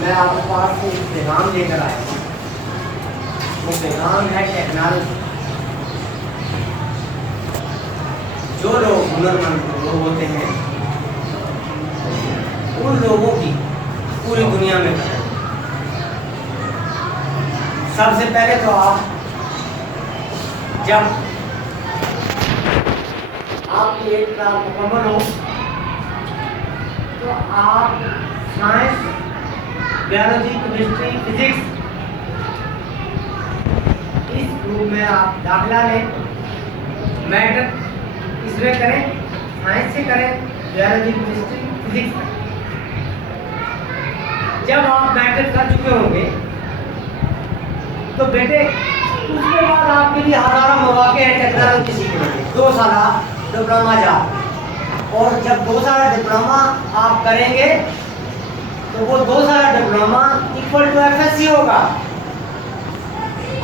मैं आपके पास एक पैगाम लेकर आया हूँ। वो पैगाम है टेक्नोलॉजी। जो लोग हुनरमंद लोग होते हैं उन लोगों की पूरी दुनिया में कदर। सबसे पहले तो आप जब आपकी एक क्लास मुकम्मल हो तो आप साइंस, बायोलॉजी, केमिस्ट्री, फिजिक्स इस ग्रुप में आप दाखिला लें। मैट्रिक इसमें करें, साइंस से करें, बायोलॉजी, केमिस्ट्री, फिजिक्स में। जब आप मैट्रिक कर चुके होंगे तो बेटे उसके बाद आपके लिए हजारों मौके हैं टेक्नोलॉजी सीखने के। 2 साल डिप्लोमा जाओ, और जब 2 साल डिप्लोमा आप करेंगे तो वो 2 साल डिप्लोमा इक्वल टू एफएससी होगा।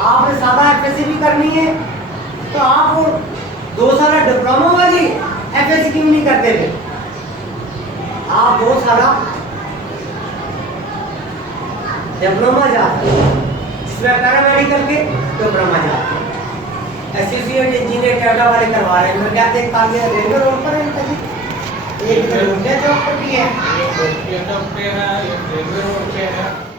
आपने सादा एफएससी भी करनी है तो आप वो 2 साल डिप्लोमा वाली एफएससी क्यों नहीं करते थे? आप 2 साल डिप्लोमा जाते जिसमें पैरामेडिकल के डिप्लोमा जाते एसोसिएट इंजीनियर कैटा वाले करवा रहे हैं। क्या देख पा गया रेलवे रोड पर है एक चौक पर भी है, एक रेलवे रोड पे है।